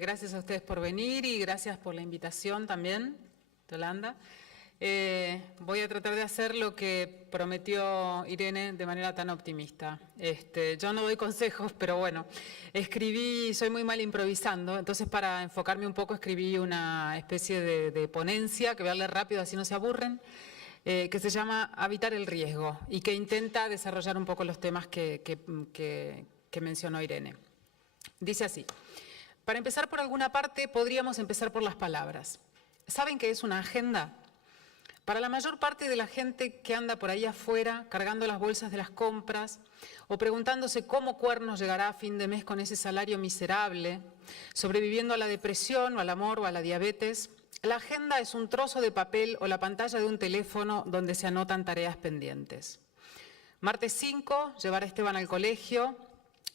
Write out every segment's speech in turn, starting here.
Gracias a ustedes por venir y gracias por la invitación también, Yolanda. Voy a tratar de hacer lo que prometió Irene de manera tan optimista. Yo no doy consejos, pero bueno, soy muy mal improvisando, entonces para enfocarme un poco escribí una especie de ponencia que voy a leer rápido, así no se aburren, que se llama Habitar el riesgo y que intenta desarrollar un poco los temas que mencionó Irene. Dice así: para empezar por alguna parte, podríamos empezar por las palabras. ¿Saben qué es una agenda? Para la mayor parte de la gente que anda por ahí afuera, cargando las bolsas de las compras, o preguntándose cómo cuernos llegará a fin de mes con ese salario miserable, sobreviviendo a la depresión, o al amor, o a la diabetes, la agenda es un trozo de papel o la pantalla de un teléfono donde se anotan tareas pendientes. Martes 5, llevar a Esteban al colegio,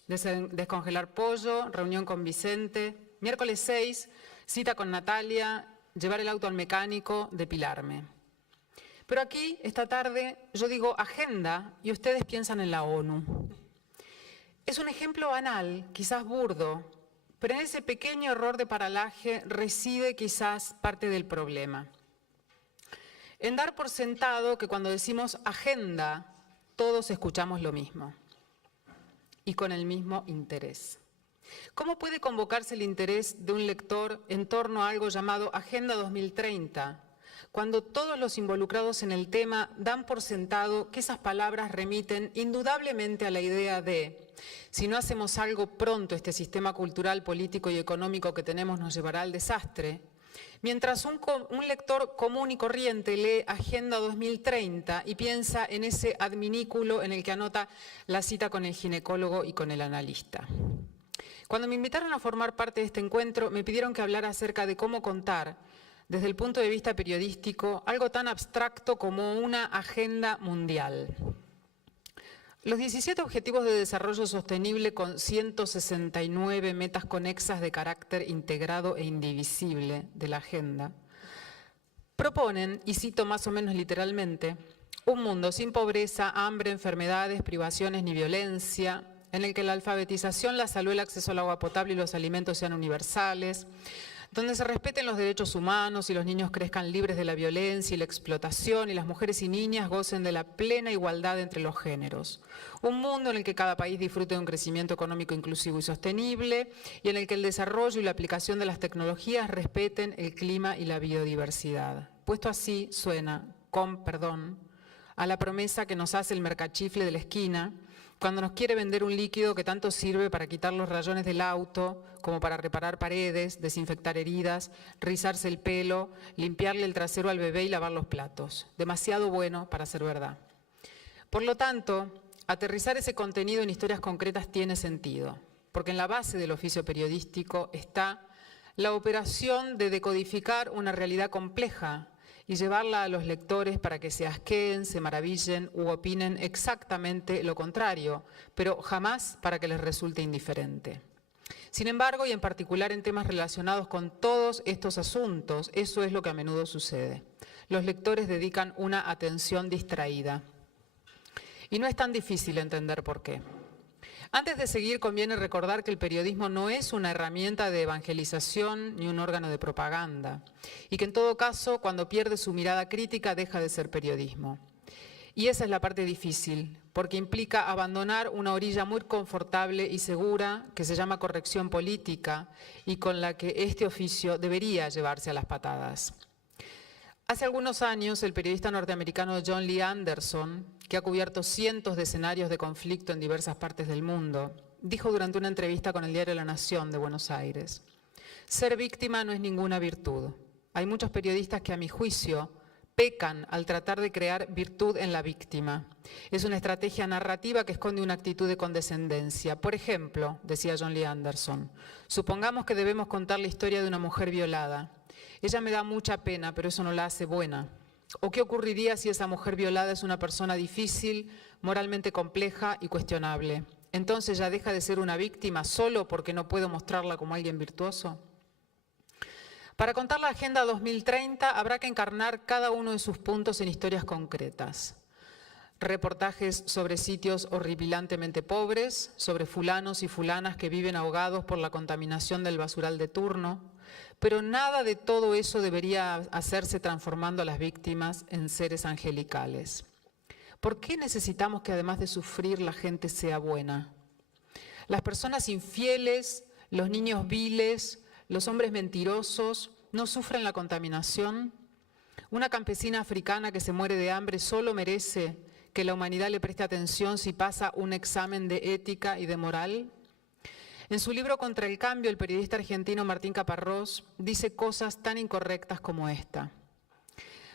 descongelar pollo, reunión con Vicente. Miércoles 6, cita con Natalia, llevar el auto al mecánico, depilarme. Pero aquí, esta tarde, yo digo agenda y ustedes piensan en la ONU. Es un ejemplo banal, quizás burdo, pero en ese pequeño error de paralaje reside quizás parte del problema. En dar por sentado que cuando decimos agenda, todos escuchamos lo mismo y con el mismo interés. ¿Cómo puede convocarse el interés de un lector en torno a algo llamado Agenda 2030, cuando todos los involucrados en el tema dan por sentado que esas palabras remiten indudablemente a la idea de si no hacemos algo pronto, este sistema cultural, político y económico que tenemos nos llevará al desastre? Mientras un lector común y corriente lee Agenda 2030 y piensa en ese adminículo en el que anota la cita con el ginecólogo y con el analista. Cuando me invitaron a formar parte de este encuentro, me pidieron que hablara acerca de cómo contar, desde el punto de vista periodístico, algo tan abstracto como una agenda mundial. Los 17 Objetivos de Desarrollo Sostenible con 169 metas conexas de carácter integrado e indivisible de la agenda proponen, y cito más o menos literalmente, un mundo sin pobreza, hambre, enfermedades, privaciones ni violencia, en el que la alfabetización, la salud, el acceso al agua potable y los alimentos sean universales, donde se respeten los derechos humanos y los niños crezcan libres de la violencia y la explotación y las mujeres y niñas gocen de la plena igualdad entre los géneros. Un mundo en el que cada país disfrute de un crecimiento económico inclusivo y sostenible y en el que el desarrollo y la aplicación de las tecnologías respeten el clima y la biodiversidad. Puesto así, suena, con perdón, a la promesa que nos hace el mercachifle de la esquina cuando nos quiere vender un líquido que tanto sirve para quitar los rayones del auto, como para reparar paredes, desinfectar heridas, rizarse el pelo, limpiarle el trasero al bebé y lavar los platos. Demasiado bueno para ser verdad. Por lo tanto, aterrizar ese contenido en historias concretas tiene sentido, porque en la base del oficio periodístico está la operación de decodificar una realidad compleja y llevarla a los lectores para que se asqueen, se maravillen u opinen exactamente lo contrario, pero jamás para que les resulte indiferente. Sin embargo, y en particular en temas relacionados con todos estos asuntos, eso es lo que a menudo sucede. Los lectores dedican una atención distraída. Y no es tan difícil entender por qué. Antes de seguir, conviene recordar que el periodismo no es una herramienta de evangelización ni un órgano de propaganda, y que en todo caso, cuando pierde su mirada crítica, deja de ser periodismo. Y esa es la parte difícil, porque implica abandonar una orilla muy confortable y segura que se llama corrección política y con la que este oficio debería llevarse a las patadas. Hace algunos años, el periodista norteamericano John Lee Anderson, que ha cubierto cientos de escenarios de conflicto en diversas partes del mundo, dijo durante una entrevista con el diario La Nación de Buenos Aires: ser víctima no es ninguna virtud. Hay muchos periodistas que, a mi juicio, pecan al tratar de crear virtud en la víctima. Es una estrategia narrativa que esconde una actitud de condescendencia. Por ejemplo, decía John Lee Anderson, supongamos que debemos contar la historia de una mujer violada. Ella me da mucha pena, pero eso no la hace buena. ¿O qué ocurriría si esa mujer violada es una persona difícil, moralmente compleja y cuestionable? ¿Entonces ya deja de ser una víctima solo porque no puedo mostrarla como alguien virtuoso? Para contar la Agenda 2030 habrá que encarnar cada uno de sus puntos en historias concretas. reportajes sobre sitios horripilantemente pobres, sobre fulanos y fulanas que viven ahogados por la contaminación del basural de turno, pero nada de todo eso debería hacerse transformando a las víctimas en seres angelicales. ¿Por qué necesitamos que además de sufrir la gente sea buena? Las personas infieles, los niños viles, los hombres mentirosos, ¿no sufren la contaminación? Una campesina africana que se muere de hambre solo merece que la humanidad le preste atención si pasa un examen de ética y de moral. En su libro Contra el Cambio, el periodista argentino Martín Caparrós dice cosas tan incorrectas como esta.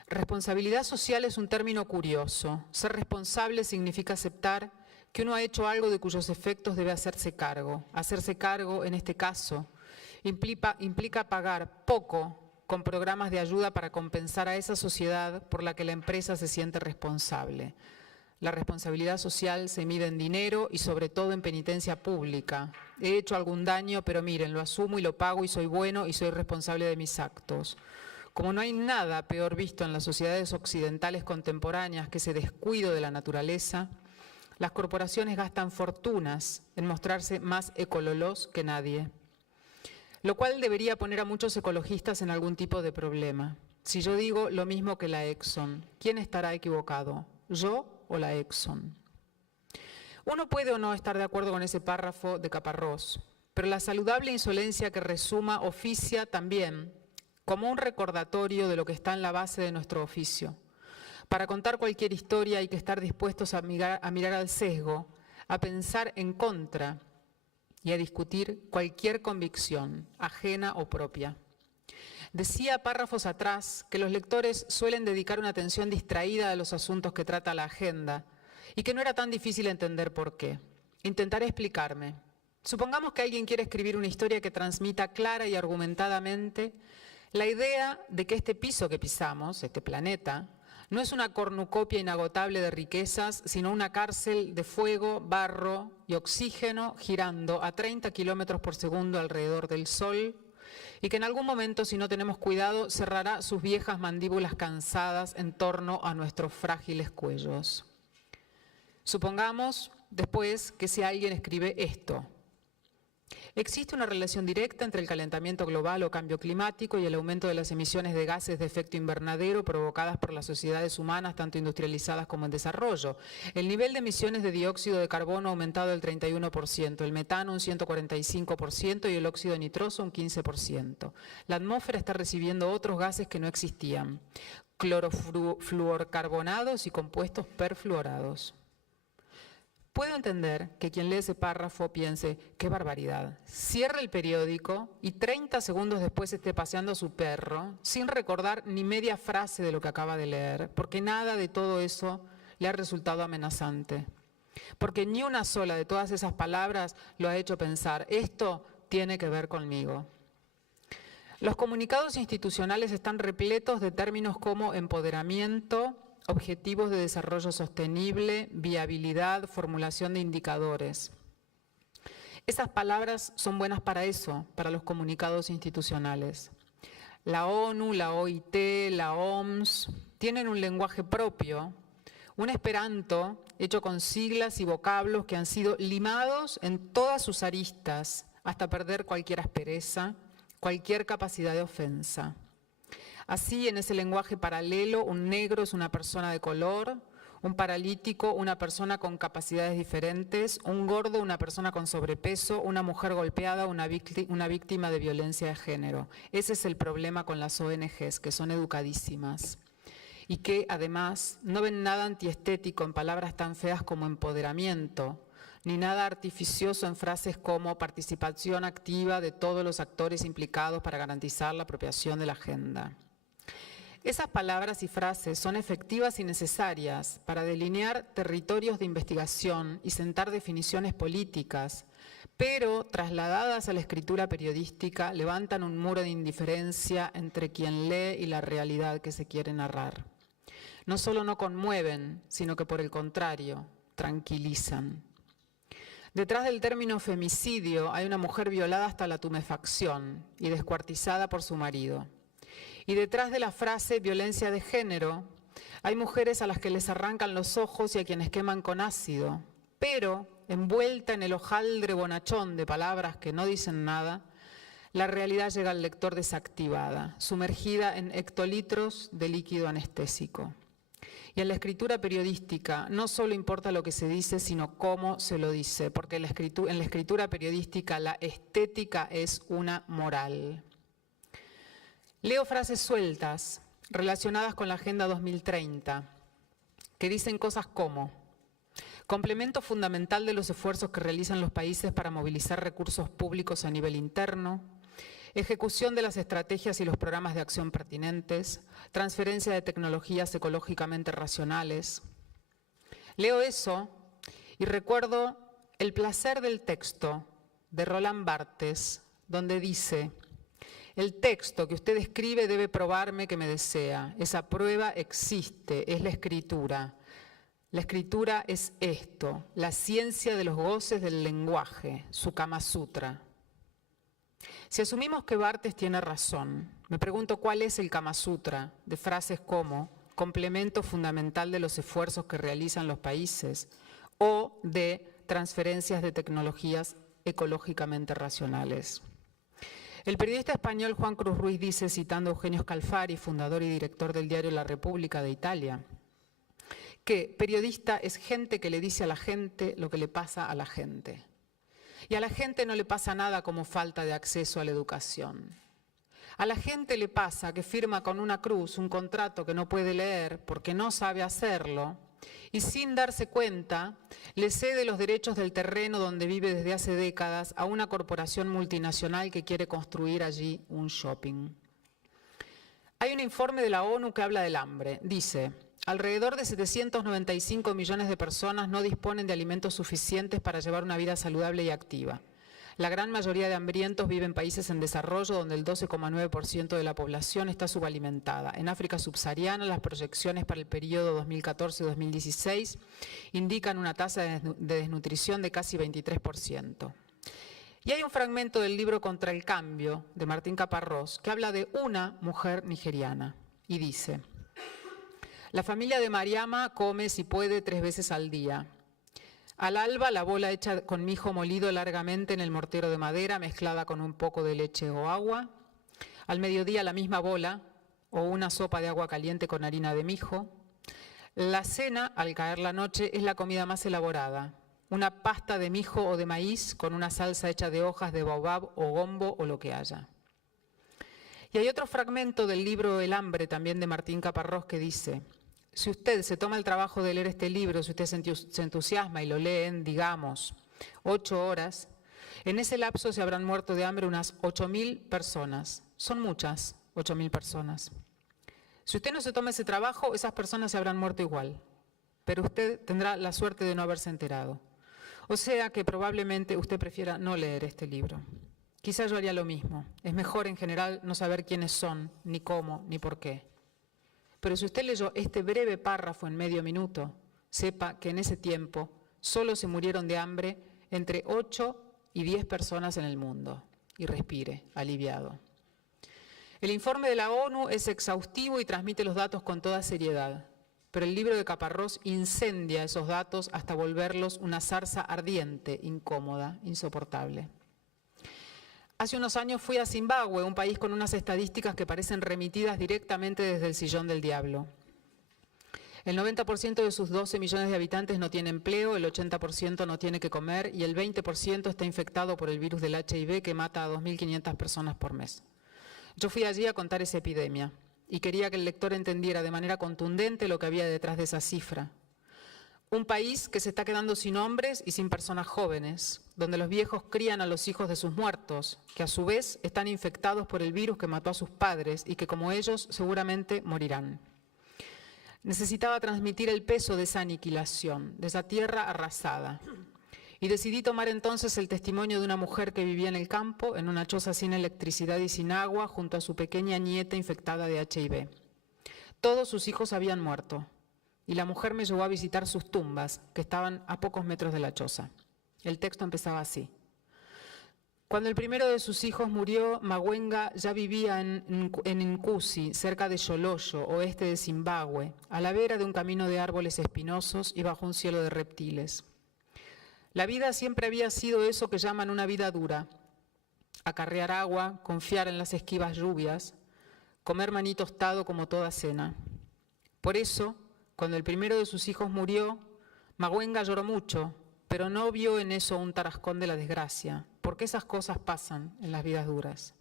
Responsabilidad social es un término curioso. Ser responsable significa aceptar que uno ha hecho algo de cuyos efectos debe hacerse cargo. Hacerse cargo, en este caso, implica pagar poco con programas de ayuda para compensar a esa sociedad por la que la empresa se siente responsable. La responsabilidad social se mide en dinero y sobre todo en penitencia pública. He hecho algún daño, pero miren, lo asumo y lo pago y soy bueno y soy responsable de mis actos. Como no hay nada peor visto en las sociedades occidentales contemporáneas que ese descuido de la naturaleza, las corporaciones gastan fortunas en mostrarse más ecololos que nadie. Lo cual debería poner a muchos ecologistas en algún tipo de problema. Si yo digo lo mismo que la Exxon, ¿quién estará equivocado? ¿Yo o la Exxon? Uno puede o no estar de acuerdo con ese párrafo de Caparrós, pero la saludable insolencia que resuma oficia también como un recordatorio de lo que está en la base de nuestro oficio. Para contar cualquier historia hay que estar dispuestos a mirar al sesgo, a pensar en contra y a discutir cualquier convicción, ajena o propia. Decía párrafos atrás que los lectores suelen dedicar una atención distraída a los asuntos que trata la agenda y que no era tan difícil entender por qué. Intentaré explicarme. Supongamos que alguien quiere escribir una historia que transmita clara y argumentadamente la idea de que este piso que pisamos, este planeta, no es una cornucopia inagotable de riquezas, sino una cárcel de fuego, barro y oxígeno girando a 30 kilómetros por segundo alrededor del Sol y que en algún momento, si no tenemos cuidado, cerrará sus viejas mandíbulas cansadas en torno a nuestros frágiles cuellos. Supongamos, después, que si alguien escribe esto: ¿existe una relación directa entre el calentamiento global o cambio climático y el aumento de las emisiones de gases de efecto invernadero provocadas por las sociedades humanas, tanto industrializadas como en desarrollo? El nivel de emisiones de dióxido de carbono ha aumentado el 31%, el metano un 145% y el óxido nitroso un 15%. La atmósfera está recibiendo otros gases que no existían, clorofluorcarbonados y compuestos perfluorados. Puedo entender que quien lee ese párrafo piense, qué barbaridad, cierre el periódico y 30 segundos después esté paseando a su perro sin recordar ni media frase de lo que acaba de leer, porque nada de todo eso le ha resultado amenazante. Porque ni una sola de todas esas palabras lo ha hecho pensar, esto tiene que ver conmigo. Los comunicados institucionales están repletos de términos como empoderamiento, objetivos de desarrollo sostenible, viabilidad, formulación de indicadores. Esas palabras son buenas para eso, para los comunicados institucionales. La ONU, la OIT, la OMS tienen un lenguaje propio, un esperanto hecho con siglas y vocablos que han sido limados en todas sus aristas hasta perder cualquier aspereza, cualquier capacidad de ofensa. Así, en ese lenguaje paralelo, un negro es una persona de color, un paralítico una persona con capacidades diferentes, un gordo una persona con sobrepeso, una mujer golpeada una víctima de violencia de género. Ese es el problema con las ONGs, que son educadísimas y que además no ven nada antiestético en palabras tan feas como empoderamiento, ni nada artificioso en frases como participación activa de todos los actores implicados para garantizar la apropiación de la agenda. Esas palabras y frases son efectivas y necesarias para delinear territorios de investigación y sentar definiciones políticas, pero trasladadas a la escritura periodística levantan un muro de indiferencia entre quien lee y la realidad que se quiere narrar. No solo no conmueven, sino que por el contrario, tranquilizan. Detrás del término femicidio hay una mujer violada hasta la tumefacción y descuartizada por su marido. Y detrás de la frase violencia de género Hay mujeres a las que les arrancan los ojos y a quienes queman con ácido, pero envuelta en el hojaldre bonachón de palabras que no dicen nada, la realidad llega al lector desactivada, sumergida en hectolitros de líquido anestésico. Y en la escritura periodística no solo importa lo que se dice, sino cómo se lo dice, porque en la escritura periodística la estética es una moral. Leo frases sueltas relacionadas con la Agenda 2030, que dicen cosas como: complemento fundamental de los esfuerzos que realizan los países para movilizar recursos públicos a nivel interno, ejecución de las estrategias y los programas de acción pertinentes, transferencia de tecnologías ecológicamente racionales. Leo eso y recuerdo El placer del texto de Roland Barthes, donde dice: el texto que usted escribe debe probarme que me desea. Esa prueba existe, es la escritura. La escritura es esto, la ciencia de los goces del lenguaje, su Kama Sutra. Si asumimos que Barthes tiene razón, me pregunto cuál es el Kama Sutra de frases como complemento fundamental de los esfuerzos que realizan los países o de transferencias de tecnologías ecológicamente racionales. El periodista español Juan Cruz Ruiz dice, citando a Eugenio Scalfari, fundador y director del diario La República de Italia, que periodista es gente que le dice a la gente lo que le pasa a la gente. Y a la gente no le pasa nada como falta de acceso a la educación. A la gente le pasa que firma con una cruz un contrato que no puede leer porque no sabe hacerlo y sin darse cuenta le cede los derechos del terreno donde vive desde hace décadas a una corporación multinacional que quiere construir allí un shopping. Hay un informe de la ONU que habla del hambre. Dice: alrededor de 795 millones de personas no disponen de alimentos suficientes para llevar una vida saludable y activa. La gran mayoría de hambrientos vive en países en desarrollo donde el 12,9% de la población está subalimentada. En África subsahariana, las proyecciones para el periodo 2014-2016 indican una tasa de desnutrición de casi 23%. Y hay un fragmento del libro Contra el Cambio, de Martín Caparrós, que habla de una mujer nigeriana y dice: la familia de Mariama come, si puede, 3 veces al día. Al alba, la bola hecha con mijo molido largamente en el mortero de madera, mezclada con un poco de leche o agua. Al mediodía, la misma bola o una sopa de agua caliente con harina de mijo. La cena, al caer la noche, es la comida más elaborada. Una pasta de mijo o de maíz con una salsa hecha de hojas de baobab o gombo o lo que haya. Y hay otro fragmento del libro El hambre, también de Martín Caparrós, que dice: si usted se toma el trabajo de leer este libro, si usted se entusiasma y lo leen, digamos, 8 horas, en ese lapso se habrán muerto de hambre unas 8.000 personas. Son muchas, 8.000 personas. Si usted no se toma ese trabajo, esas personas se habrán muerto igual, pero usted tendrá la suerte de no haberse enterado. O sea que probablemente usted prefiera no leer este libro. Quizá yo haría lo mismo. Es mejor en general no saber quiénes son, ni cómo, ni por qué. Pero si usted leyó este breve párrafo en medio minuto, sepa que en ese tiempo solo se murieron de hambre entre 8 y 10 personas en el mundo. Y respire, aliviado. El informe de la ONU es exhaustivo y transmite los datos con toda seriedad, pero el libro de Caparrós incendia esos datos hasta volverlos una zarza ardiente, incómoda, insoportable. Hace unos años fui a Zimbabue, un país con unas estadísticas que parecen remitidas directamente desde el sillón del diablo. El 90% de sus 12 millones de habitantes no tiene empleo, el 80% no tiene que comer y el 20% está infectado por el virus del HIV que mata a 2.500 personas por mes. Yo fui allí a contar esa epidemia y quería que el lector entendiera de manera contundente lo que había detrás de esa cifra. Un país que se está quedando sin hombres y sin personas jóvenes, donde los viejos crían a los hijos de sus muertos, que a su vez están infectados por el virus que mató a sus padres y que como ellos seguramente morirán. Necesitaba transmitir el peso de esa aniquilación, de esa tierra arrasada. Y decidí tomar entonces el testimonio de una mujer que vivía en el campo, en una choza sin electricidad y sin agua, junto a su pequeña nieta infectada de HIV. Todos sus hijos habían muerto. Y la mujer me llevó a visitar sus tumbas, que estaban a pocos metros de la choza. El texto empezaba así: Cuando el primero de sus hijos murió, Mawenga ya vivía en Nkusi, cerca de Xoloyo, oeste de Zimbabue, a la vera de un camino de árboles espinosos y bajo un cielo de reptiles. La vida siempre había sido eso que llaman una vida dura: acarrear agua, confiar en las esquivas lluvias, comer maní tostado como toda cena. Por eso, cuando el primero de sus hijos murió, Mawenga lloró mucho, pero no vio en eso un tarascón de la desgracia, porque esas cosas pasan en las vidas duras.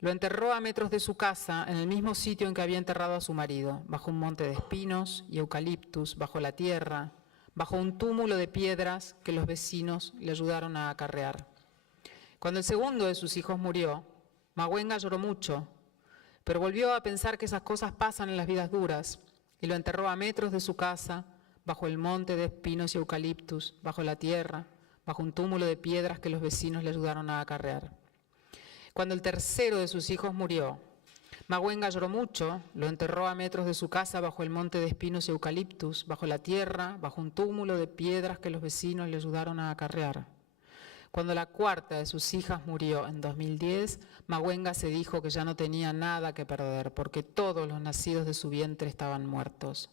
Lo enterró a metros de su casa, en el mismo sitio en que había enterrado a su marido, bajo un monte de espinos y eucaliptus, bajo la tierra, bajo un túmulo de piedras que los vecinos le ayudaron a acarrear. Cuando el segundo de sus hijos murió, Mawenga lloró mucho, pero volvió a pensar que esas cosas pasan en las vidas duras y lo enterró a metros de su casa, bajo el monte de espinos y eucaliptus, bajo la tierra, bajo un túmulo de piedras que los vecinos le ayudaron a acarrear. Cuando el tercero de sus hijos murió, Mawenga lloró mucho, lo enterró a metros de su casa bajo el monte de espinos y eucaliptus, bajo la tierra, bajo un túmulo de piedras que los vecinos le ayudaron a acarrear. Cuando la cuarta de sus hijas murió en 2010, Mawenga se dijo que ya no tenía nada que perder, porque todos los nacidos de su vientre estaban muertos.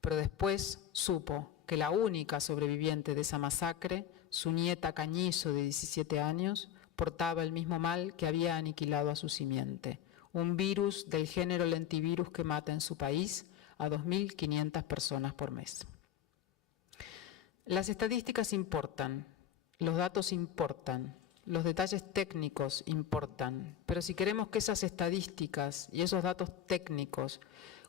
Pero después supo que la única sobreviviente de esa masacre, su nieta Cañizo de 17 años, portaba el mismo mal que había aniquilado a su simiente, un virus del género lentivirus que mata en su país a 2.500 personas por mes. Las estadísticas importan, los datos importan, los detalles técnicos importan, pero si queremos que esas estadísticas y esos datos técnicos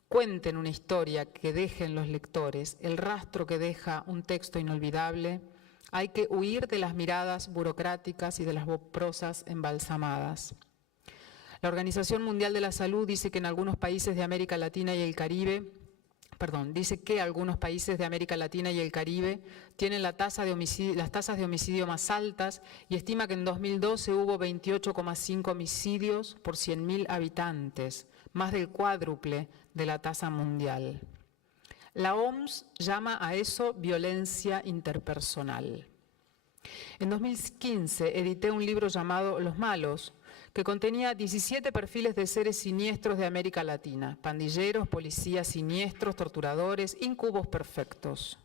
cuenten una historia que deje en los lectores el rastro que deja un texto inolvidable, hay que huir de las miradas burocráticas y de las prosas embalsamadas. La Organización Mundial de la Salud dice que en algunos países de América Latina y el Caribe, dice que algunos países de América Latina y el Caribe tienen las tasas de homicidio más altas y estima que en 2012 hubo 28,5 homicidios por 100.000 habitantes, más del cuádruple de la tasa mundial. La OMS llama a eso violencia interpersonal. En 2015 edité un libro llamado Los Malos, que contenía 17 perfiles de seres siniestros de América Latina: pandilleros, policías siniestros, torturadores, incubos perfectos.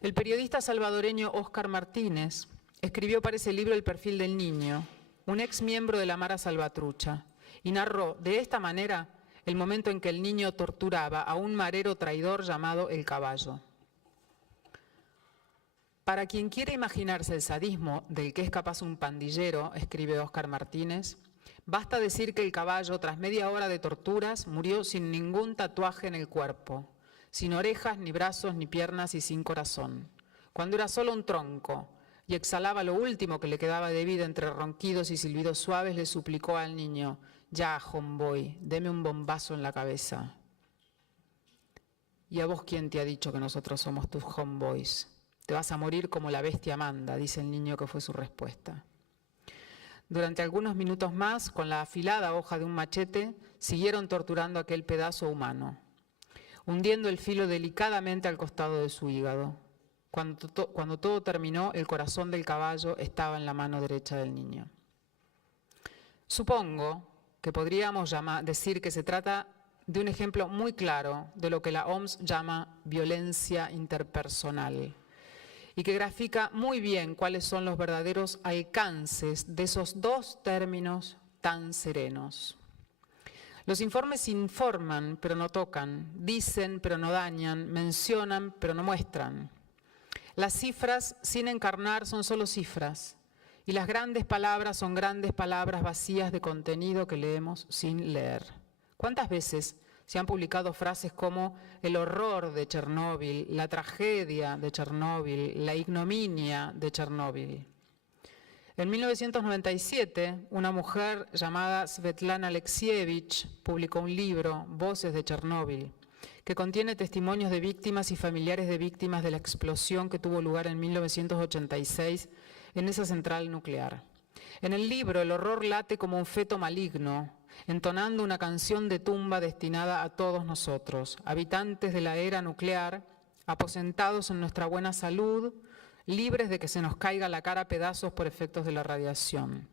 El periodista salvadoreño Óscar Martínez escribió para ese libro el perfil del niño, un ex miembro de la Mara Salvatrucha, y narró de esta manera el momento en que el niño torturaba a un marero traidor llamado El Caballo. Para quien quiere imaginarse el sadismo del que es capaz un pandillero, escribe Óscar Martínez, basta decir que El Caballo, tras media hora de torturas, murió sin ningún tatuaje en el cuerpo, sin orejas, ni brazos, ni piernas y sin corazón. Cuando era solo un tronco y exhalaba lo último que le quedaba de vida entre ronquidos y silbidos suaves, le suplicó al niño: «Ya, homeboy, deme un bombazo en la cabeza». «¿Y a vos quién te ha dicho que nosotros somos tus homeboys? Te vas a morir como la bestia manda», dice el niño, que fue su respuesta. Durante algunos minutos más, con la afilada hoja de un machete, siguieron torturando aquel pedazo humano, hundiendo el filo delicadamente al costado de su hígado. Cuando todo terminó, el corazón del caballo estaba en la mano derecha del niño. Supongo que podríamos decir que se trata de un ejemplo muy claro de lo que la OMS llama violencia interpersonal, y que grafica muy bien cuáles son los verdaderos alcances de esos dos términos tan serenos. Los informes informan, pero no tocan, dicen, pero no dañan, mencionan, pero no muestran. Las cifras sin encarnar son solo cifras, y las grandes palabras son grandes palabras vacías de contenido que leemos sin leer. ¿Cuántas veces se han publicado frases como el horror de Chernóbil, la tragedia de Chernóbil, la ignominia de Chernóbil? En 1997, una mujer llamada Svetlana Alexievich publicó un libro, Voces de Chernóbil, que contiene testimonios de víctimas y familiares de víctimas de la explosión que tuvo lugar en 1986 en esa central nuclear. En el libro, el horror late como un feto maligno, entonando una canción de tumba destinada a todos nosotros, habitantes de la era nuclear, aposentados en nuestra buena salud, libres de que se nos caiga la cara a pedazos por efectos de la radiación.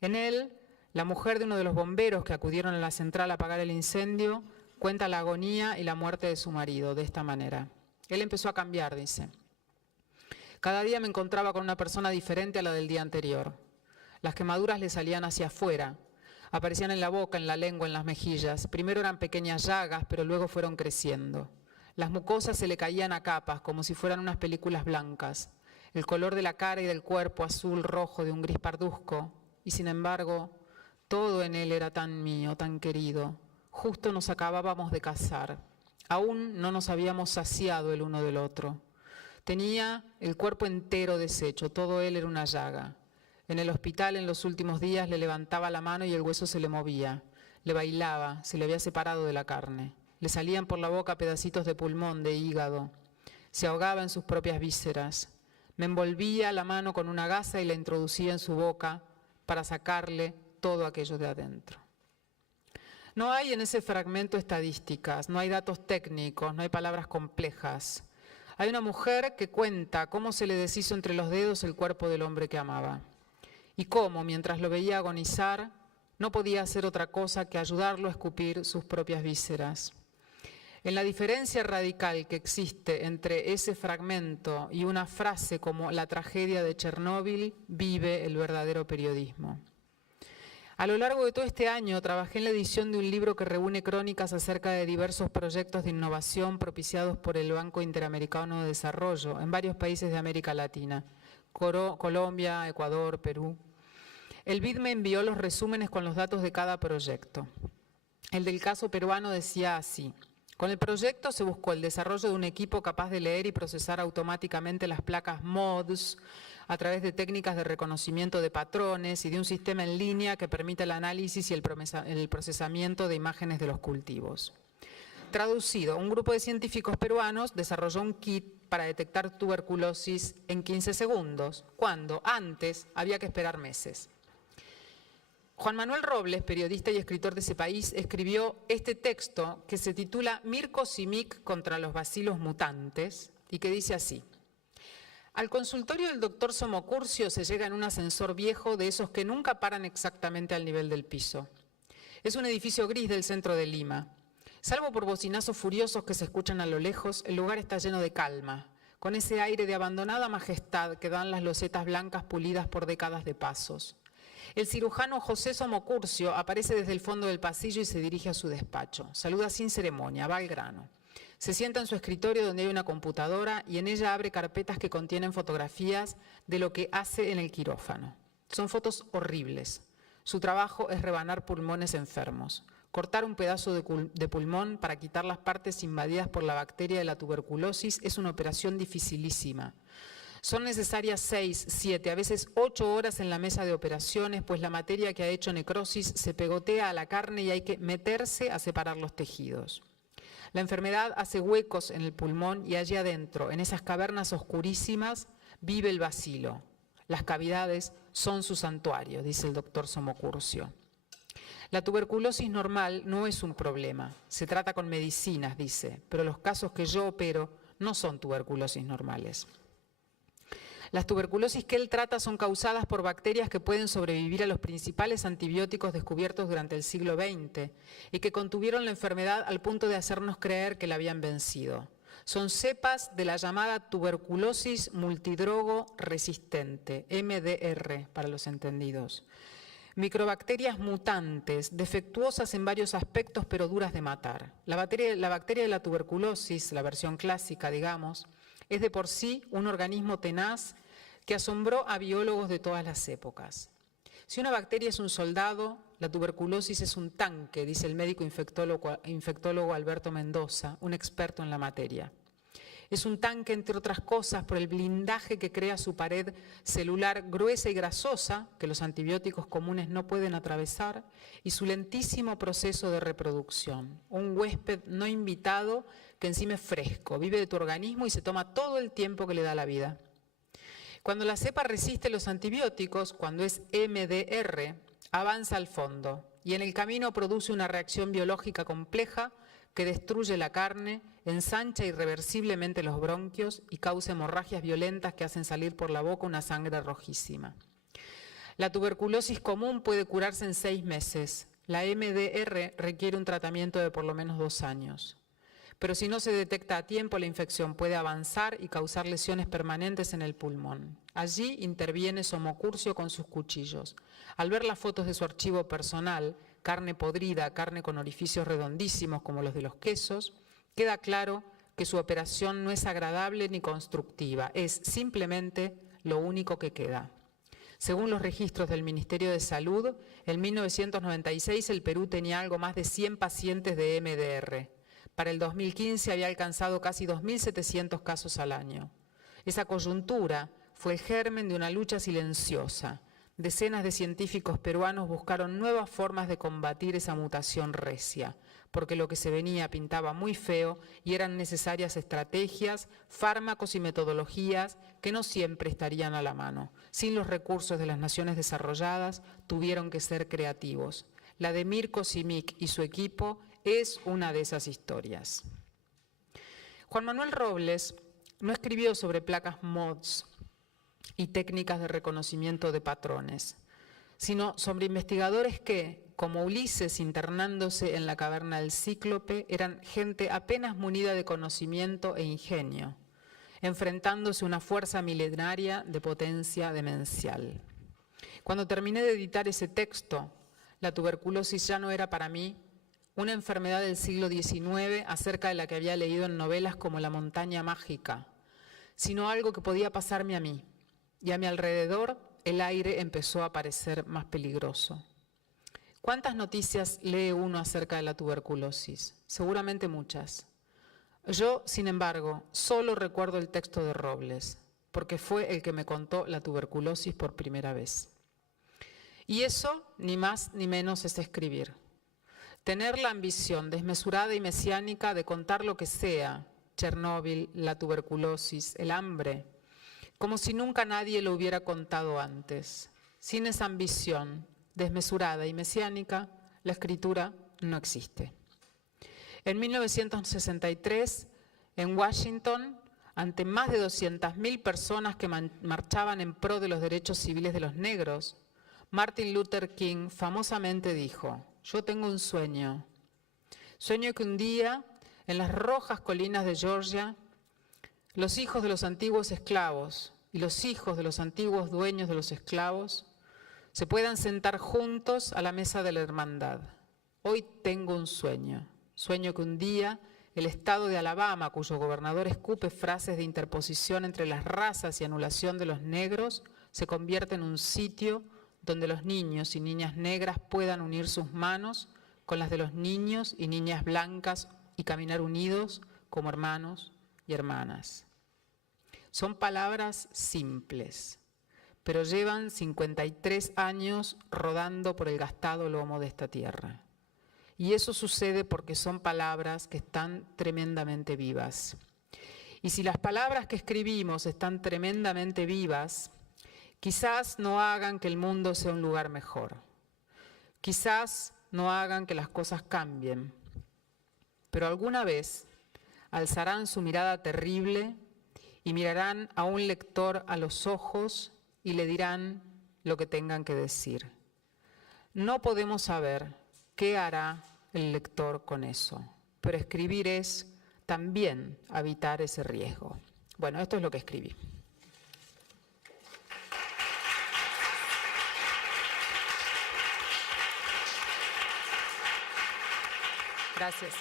En él, la mujer de uno de los bomberos que acudieron a la central a apagar el incendio cuenta la agonía y la muerte de su marido de esta manera. Él empezó a cambiar, dice. Cada día me encontraba con una persona diferente a la del día anterior. Las quemaduras le salían hacia afuera, aparecían en la boca, en la lengua, en las mejillas. Primero eran pequeñas llagas, pero luego fueron creciendo. Las mucosas se le caían a capas, como si fueran unas películas blancas. El color de la cara y del cuerpo azul, rojo, de un gris parduzco. Y sin embargo, todo en él era tan mío, tan querido. Justo nos acabábamos de casar. Aún no nos habíamos saciado el uno del otro. Tenía el cuerpo entero deshecho, todo él era una llaga. En el hospital en los últimos días le levantaba la mano y el hueso se le movía. Le bailaba, se le había separado de la carne. Le salían por la boca pedacitos de pulmón, de hígado. Se ahogaba en sus propias vísceras. Me envolvía la mano con una gasa y la introducía en su boca para sacarle todo aquello de adentro. No hay en ese fragmento estadísticas, no hay datos técnicos, no hay palabras complejas. Hay una mujer que cuenta cómo se le deshizo entre los dedos el cuerpo del hombre que amaba y cómo, mientras lo veía agonizar, no podía hacer otra cosa que ayudarlo a escupir sus propias vísceras. En la diferencia radical que existe entre ese fragmento y una frase como la tragedia de Chernóbil, vive el verdadero periodismo. A lo largo de todo este año trabajé en la edición de un libro que reúne crónicas acerca de diversos proyectos de innovación propiciados por el Banco Interamericano de Desarrollo en varios países de América Latina, Colombia, Ecuador, Perú. El BID me envió los resúmenes con los datos de cada proyecto. El del caso peruano decía así: con el proyecto se buscó el desarrollo de un equipo capaz de leer y procesar automáticamente las placas MODS a través de técnicas de reconocimiento de patrones y de un sistema en línea que permita el análisis y el procesamiento de imágenes de los cultivos. Traducido, un grupo de científicos peruanos desarrolló un kit para detectar tuberculosis en 15 segundos, cuando antes había que esperar meses. Juan Manuel Robles, periodista y escritor de ese país, escribió este texto que se titula Mirko Simic contra los bacilos mutantes y que dice así: al consultorio del doctor Somocurcio se llega en un ascensor viejo de esos que nunca paran exactamente al nivel del piso. Es un edificio gris del centro de Lima. Salvo por bocinazos furiosos que se escuchan a lo lejos, el lugar está lleno de calma, con ese aire de abandonada majestad que dan las losetas blancas pulidas por décadas de pasos. El cirujano José Somocurcio aparece desde el fondo del pasillo y se dirige a su despacho. Saluda sin ceremonia, va al grano. Se sienta en su escritorio donde hay una computadora y en ella abre carpetas que contienen fotografías de lo que hace en el quirófano. Son fotos horribles. Su trabajo es rebanar pulmones enfermos, cortar un pedazo de pulmón para quitar las partes invadidas por la bacteria de la tuberculosis es una operación dificilísima. Son necesarias 6, 7, a veces 8 horas en la mesa de operaciones, pues la materia que ha hecho necrosis se pegotea a la carne y hay que meterse a separar los tejidos. La enfermedad hace huecos en el pulmón y allí adentro, en esas cavernas oscurísimas, vive el bacilo. Las cavidades son su santuario, dice el doctor Somocurcio. La tuberculosis normal no es un problema, se trata con medicinas, dice, pero los casos que yo opero no son tuberculosis normales. Las tuberculosis que él trata son causadas por bacterias que pueden sobrevivir a los principales antibióticos descubiertos durante el siglo XX y que contuvieron la enfermedad al punto de hacernos creer que la habían vencido. Son cepas de la llamada tuberculosis multidrogo resistente, MDR para los entendidos. Microbacterias mutantes, defectuosas en varios aspectos pero duras de matar. La bacteria de la tuberculosis, la versión clásica, digamos, es de por sí un organismo tenaz que asombró a biólogos de todas las épocas. Si una bacteria es un soldado, la tuberculosis es un tanque, dice el médico infectólogo Alberto Mendoza, un experto en la materia. Es un tanque, entre otras cosas, por el blindaje que crea su pared celular gruesa y grasosa, que los antibióticos comunes no pueden atravesar, y su lentísimo proceso de reproducción. Un huésped no invitado que encima es fresco, vive de tu organismo y se toma todo el tiempo que le da la vida. Cuando la cepa resiste los antibióticos, cuando es MDR, avanza al fondo y en el camino produce una reacción biológica compleja que destruye la carne, ensancha irreversiblemente los bronquios y causa hemorragias violentas que hacen salir por la boca una sangre rojísima. La tuberculosis común puede curarse en 6 meses. La MDR requiere un tratamiento de por lo menos 2 años. Pero si no se detecta a tiempo, la infección puede avanzar y causar lesiones permanentes en el pulmón. Allí interviene Somocurcio con sus cuchillos. Al ver las fotos de su archivo personal, carne podrida, carne con orificios redondísimos como los de los quesos, queda claro que su operación no es agradable ni constructiva, es simplemente lo único que queda. Según los registros del Ministerio de Salud, en 1996 el Perú tenía algo más de 100 pacientes de MDR. Para el 2015 había alcanzado casi 2.700 casos al año. Esa coyuntura fue el germen de una lucha silenciosa. Decenas de científicos peruanos buscaron nuevas formas de combatir esa mutación recia, porque lo que se venía pintaba muy feo y eran necesarias estrategias, fármacos y metodologías que no siempre estarían a la mano. Sin los recursos de las naciones desarrolladas, tuvieron que ser creativos. La de Mirko Simic y su equipo es una de esas historias. Juan Manuel Robles no escribió sobre placas MODS y técnicas de reconocimiento de patrones, sino sobre investigadores que, como Ulises internándose en la caverna del Cíclope, eran gente apenas munida de conocimiento e ingenio, enfrentándose a una fuerza milenaria de potencia demencial. Cuando terminé de editar ese texto, la tuberculosis ya no era para mí una enfermedad del siglo XIX acerca de la que había leído en novelas como La montaña mágica, sino algo que podía pasarme a mí, y a mi alrededor el aire empezó a parecer más peligroso. ¿Cuántas noticias lee uno acerca de la tuberculosis? Seguramente muchas. Yo, sin embargo, solo recuerdo el texto de Robles, porque fue el que me contó la tuberculosis por primera vez. Y eso, ni más ni menos, es escribir. Tener la ambición desmesurada y mesiánica de contar lo que sea, Chernóbil, la tuberculosis, el hambre, como si nunca nadie lo hubiera contado antes. Sin esa ambición desmesurada y mesiánica, la escritura no existe. En 1963, en Washington, ante más de 200.000 personas que marchaban en pro de los derechos civiles de los negros, Martin Luther King famosamente dijo: yo tengo un sueño. Sueño que un día, en las rojas colinas de Georgia, los hijos de los antiguos esclavos y los hijos de los antiguos dueños de los esclavos se puedan sentar juntos a la mesa de la hermandad. Hoy tengo un sueño. Sueño que un día el estado de Alabama, cuyo gobernador escupe frases de interposición entre las razas y anulación de los negros, se convierte en un sitio donde los niños y niñas negras puedan unir sus manos con las de los niños y niñas blancas y caminar unidos como hermanos y hermanas. Son palabras simples, pero llevan 53 años rodando por el gastado lomo de esta tierra. Y eso sucede porque son palabras que están tremendamente vivas. Y si las palabras que escribimos están tremendamente vivas, quizás no hagan que el mundo sea un lugar mejor. Quizás no hagan que las cosas cambien. Pero alguna vez alzarán su mirada terrible y mirarán a un lector a los ojos y le dirán lo que tengan que decir. No podemos saber qué hará el lector con eso, pero escribir es también evitar ese riesgo. Bueno, esto es lo que escribí. Gracias.